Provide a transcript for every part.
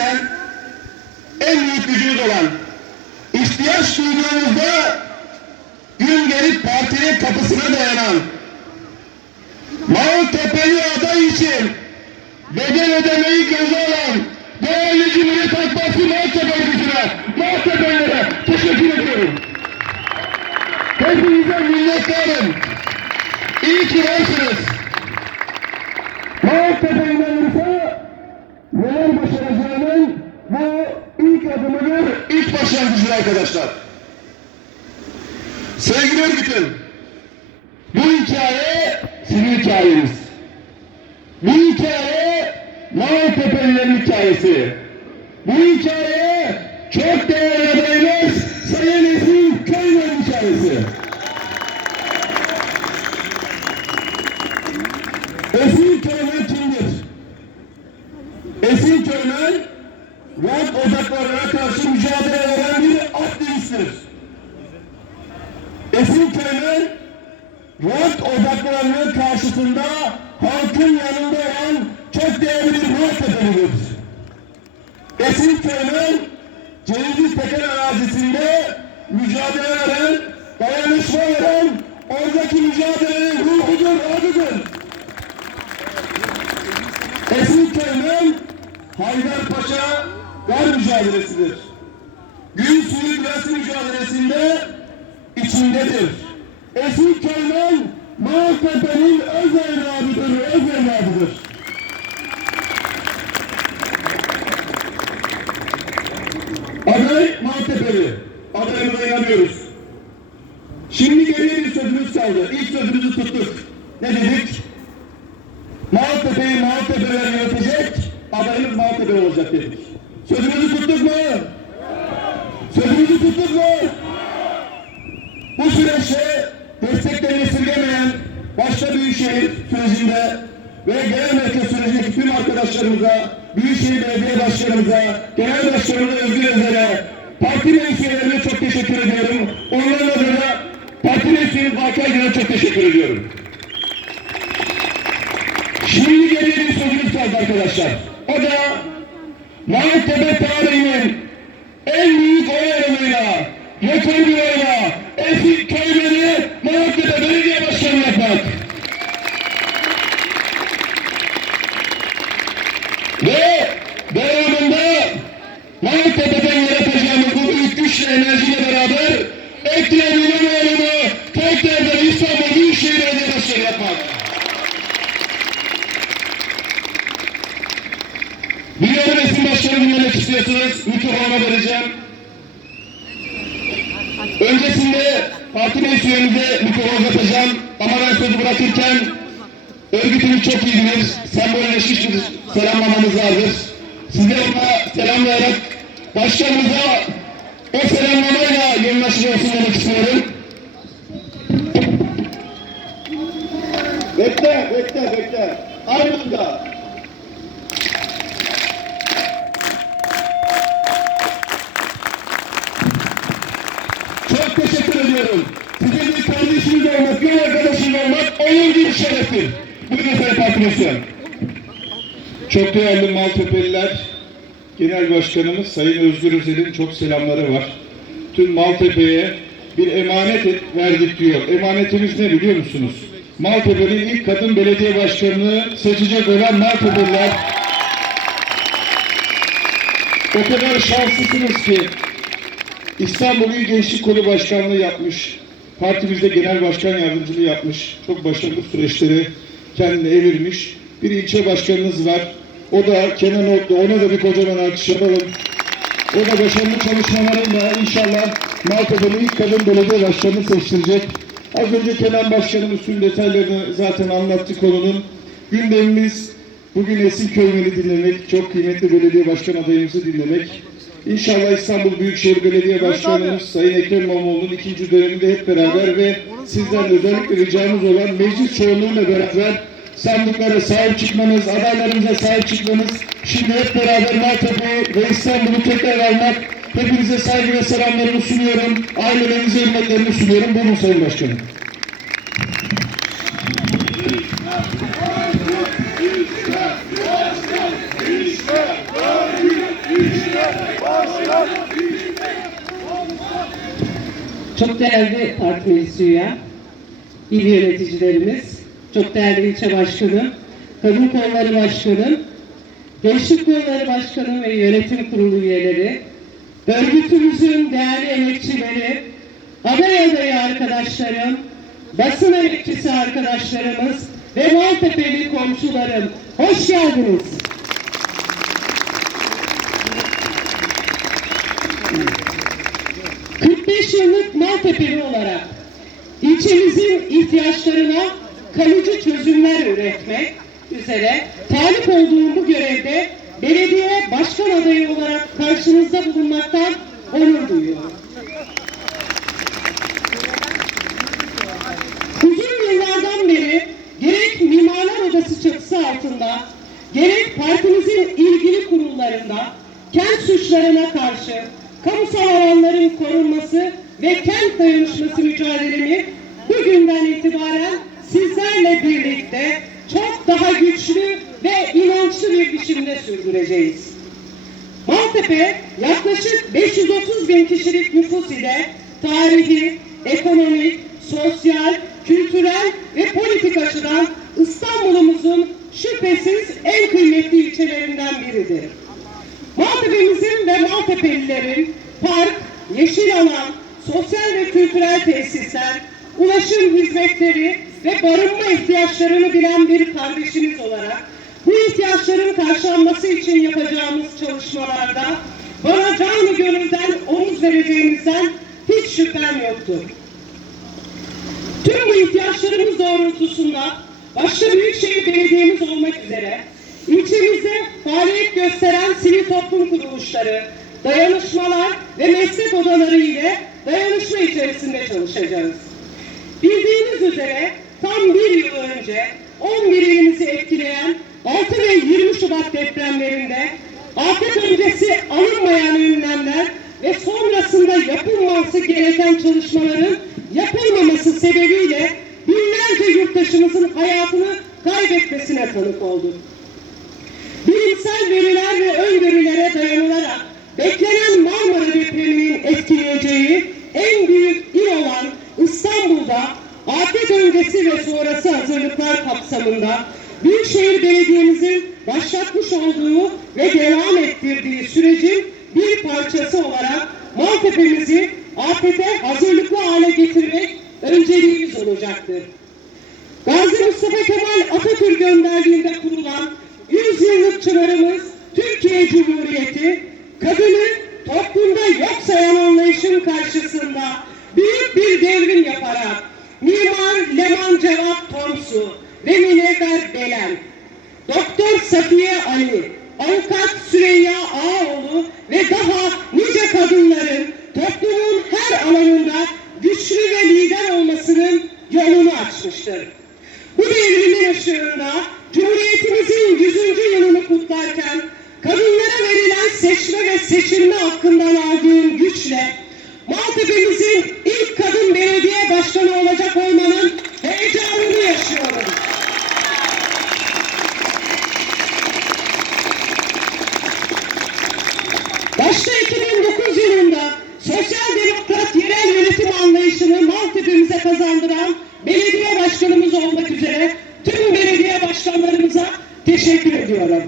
Gerçekleştirirken en büyük gücümüz olan ihtiyaç duyduğumuzda gün gelip partinin kapısına dayanan Maltepe'li aday için bedel ödemeyi göze alan değerli Cumhuriyet Halk Partisi Maltepe örgütüne, Maltepe'lilere teşekkür ediyorum. Hepinize minnettarım. İyi ki varsınız. Maltepe başlangıcıdır arkadaşlar. Sevgili örgütüm, bu hikaye sizin hikayeniz. Bu hikaye Maltepe'lilerin hikayesi. Bu hikaye çok değerli adayımız Sayın Esin Köyler'in hikayesi. Esin Köyler kimdir? Esin Köyler rant odaklarına karşı mücadele veren bir aktivisttir. Esin Köyler rant odaklarının karşısında halkın yanında olan çok değerli bir muhabbetidir. Esin Köyler Cevizli Tekel arazisinde mücadele veren, dayanışma veren, oradaki mücadelenin ruhudur, adıdır. Esin Köyler Haydarpaşa gar mücadelesidir. Gün suyu mücadelesinde içindedir. Esin Köyler Maltepe'nin öz evladıdır, öz evladıdır. Aday Maltepe'li. Adayımıza inanıyoruz. Şimdi geriye bir sözümüz kaldı. İlk sözümüzü tuttuk. Ne dedik? Maltepe'yi Maltepe'ler yönetecek, adayımız Maltepe olacak dedik. Sözümüzü tuttuk mu? Sözümüzü tuttuk mu? Süreçte desteklerini esirgemeyen başta Büyükşehir sürecinde ve genel merkez sürecindeki tüm arkadaşlarımıza, Büyükşehir Belediye Başkanımıza, Genel Başkanımıza Özgür Özel'e, parti meclislerine çok teşekkür ediyorum. Onların adına parti meclisinin Gül'e çok teşekkür ediyorum. Şimdi geriye bir sözümüz kaldı arkadaşlar. O da Maltepe tarihinin en büyük oy oranıyla, rekor bir eski köyleri Maltepe Belediye Başkanı yapmak. Ve devamında Maltepe'den yaratacağımız bu büyük güçle enerjiyle beraber Ekrem İmamoğlu'nu tekrardan İstanbul Büyükşehir Belediye Başkanı yapmak. Biliyorum Esin Başkanı dinlemek istiyorsunuz. Vereceğim. Öncesinde parti meclis üyemize mikrofon uzatacağım. Ama ben sözü bırakırken örgütümüz çok iyi bilir. Sembolleşmiş bir selamlamamız vardır. Sizleri ona selamlayarak başkanımıza o selamlamayla yönlaşır olsun demek istiyorum. Bekle, bekle, bekle. Aynı anda. Ediyorum. Sizin bir kardeşiniz olmak, bir arkadaşınız olmak onun bir şereftir. Bugün Sayın Partimizden. Çok değerli Maltepeliler, Genel Başkanımız Sayın Özgür Özel'in çok selamları var. Tüm Maltepe'ye bir emanet et- verdik diyor. Emanetimiz ne biliyor musunuz? Maltepe'nin ilk kadın belediye başkanını seçecek olan Maltepeliler. O kadar şanslısınız ki İstanbul İl Gençlik Kolu Başkanlığı yapmış. Partimizde genel başkan yardımcılığı yapmış. Çok başarılı süreçleri kendine evirmiş. Bir ilçe başkanınız var. O da Kenan Otlu. Ona da bir kocaman alkış yapalım. O da başarılı çalışmalarıyla inşallah Maltepe'nin ilk kadın belediye başkanını seçtirecek. Az önce Kenan Başkanımız tüm detaylarını zaten anlattı konunun. Gündemimiz bugün Esin Köymen'i dinlemek, çok kıymetli belediye başkan adayımızı dinlemek. İnşallah İstanbul Büyükşehir Belediye Başkanımız Sayın Ekrem İmamoğlu'nun ikinci döneminde hep beraber ve sizden özellikle ricamız olan meclis çoğunluğuyla beraber sandıklara sahip çıkmanız, adaylarımıza sahip çıkmanız, şimdi hep beraber Maltepe'yi ve İstanbul'u tekrar almak, hepinize saygı ve selamlarımı sunuyorum, ailelerinize hürmetlerimi sunuyorum. Buyurun Sayın Başkanım. Başkan, çok değerli parti meclis üye, il yöneticilerimiz, çok değerli ilçe başkanım, kadın kolları başkanım, gençlik kolları başkanım ve yönetim kurulu üyeleri, örgütümüzün değerli emekçileri, aday adayı arkadaşlarım, basın emekçisi arkadaşlarımız ve Maltepe'li komşularım, hoş geldiniz. ...45 yıllık Maltepe'li olarak ilçemizin ihtiyaçlarına kalıcı çözümler üretmek üzere talip olduğum bu görevde belediye başkan adayı olarak karşınızda bulunmaktan onur duyuyorum. Uzun yıllardan beri gerek Mimarlar Odası çatısı altında, gerek partimizin ilgili kurullarında kent suçlarına karşı kamusal alanların korunması ve kent dayanışması mücadelemi bugünden itibaren sizlerle birlikte çok daha güçlü ve inançlı bir biçimde sürdüreceğiz. Maltepe yaklaşık 530 bin kişilik nüfus ile tarihi, ekonomik, sosyal, kültürel ve politik açıdan İstanbul'umuzun şüphesiz en kıymetli ilçelerinden biridir. Maltepe'mizin ve Maltepelilerin park, yeşil alan, sosyal ve kültürel tesisler, ulaşım hizmetleri ve barınma ihtiyaçlarını bilen bir kardeşiniz olarak bu ihtiyaçların karşılanması için yapacağımız çalışmalarda bana canı gönülden omuz vereceğinizden hiç şüphem yoktur. Tüm bu ihtiyaçlarımız doğrultusunda başta Büyükşehir Belediye'miz olmak üzere ilçemizde faaliyet gösteren sivil toplum kuruluşları, dayanışmalar ve meslek odaları ile dayanışma içerisinde çalışacağız. Bildiğiniz üzere tam bir yıl önce 11 ilimizi etkileyen 6 ve 20 Şubat depremlerinde afet öncesi alınmayan önlemler ve sonrasında yapılması gereken çalışmaların yapılmaması sebebiyle binlerce yurttaşımızın hayatını kaybetmesine tanık olduk. İstanbul'da afet öncesi ve sonrası hazırlıklar kapsamında Büyükşehir Belediye'mizin başlatmış olduğu ve devam ettirdiği sürecin bir parçası olarak Maltepe'mizi afete hazırlıklı hale getirmek önceliğimiz olacaktır. Gazi Mustafa Kemal Atatürk önderliğinde kurulan 100 yıllık çınarımız Türkiye Cumhuriyeti kadını toplumda yok sayan anlayışın karşısında büyük bir devrim yaparak Mimar Leman Cevat Tomsu ve Münevver Belen, Doktor Safiye Ali, Avukat Süreyya Ağoğlu ve daha nice kadınların toplumun her alanında güçlü ve lider olmasının yolunu açmıştır. Bu devrimin ışığında Cumhuriyetimizin 100. yılını kutlarken kadınlara verilen seçme ve seçilme hakkından aldığım güçle Maltepe'mizin ilk kadın belediye başkanı olacak olmanın heyecanını yaşıyorum. Başta 2009 yılında sosyal demokrat yerel yönetim anlayışını Maltepe'mize kazandıran belediye başkanımız olmak üzere tüm belediye başkanlarımıza teşekkür ediyorum.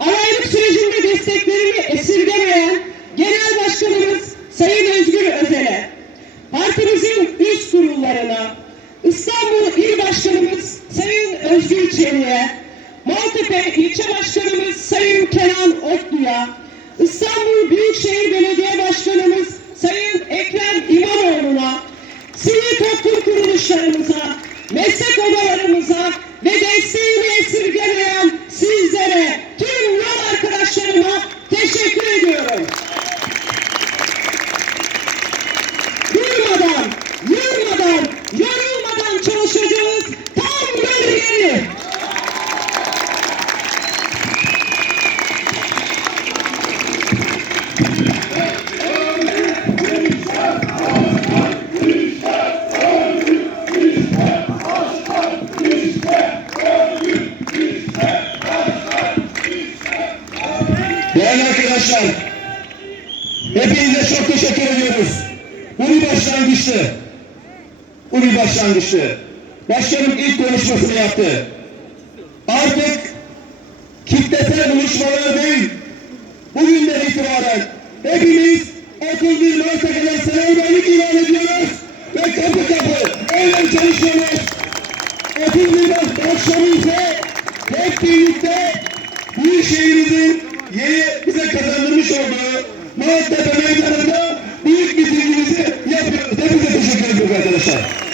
Alaylık sürecinde desteklerini esirgemeyen Genel Başkanımız Sayın Özgür Özel'e, partimizin üst kurullarına, İstanbul İl Başkanımız Sayın Özgür Çelik'e, Maltepe İlçe Başkanımız Sayın Kenan Otlu'ya, İstanbul Büyükşehir Belediye Başkanımız Sayın Ekrem İmamoğlu'na, sivil toplum kuruluşlarımıza, yeri. Değerli arkadaşlar, hepinize çok teşekkür ediyoruz. Bu bir başlangıç. başlangıçtı. Bu bir başlangıçtı. Başkanım ilk konuşmasını yaptı. Artık kitlesel buluşmalar değil, bugünden itibaren hepimiz 31 Mart'a kadar seferberlik ilan ediyoruz ve kapı kapı öyle çalışıyoruz. 31 Mart akşamı ise hep birlikte Büyükşehirimizin yeni bize kazandırmış olduğu Maltepe Meydanı'nda büyük mitingimizi yapıyoruz. Hepinize teşekkür ediyoruz arkadaşlar.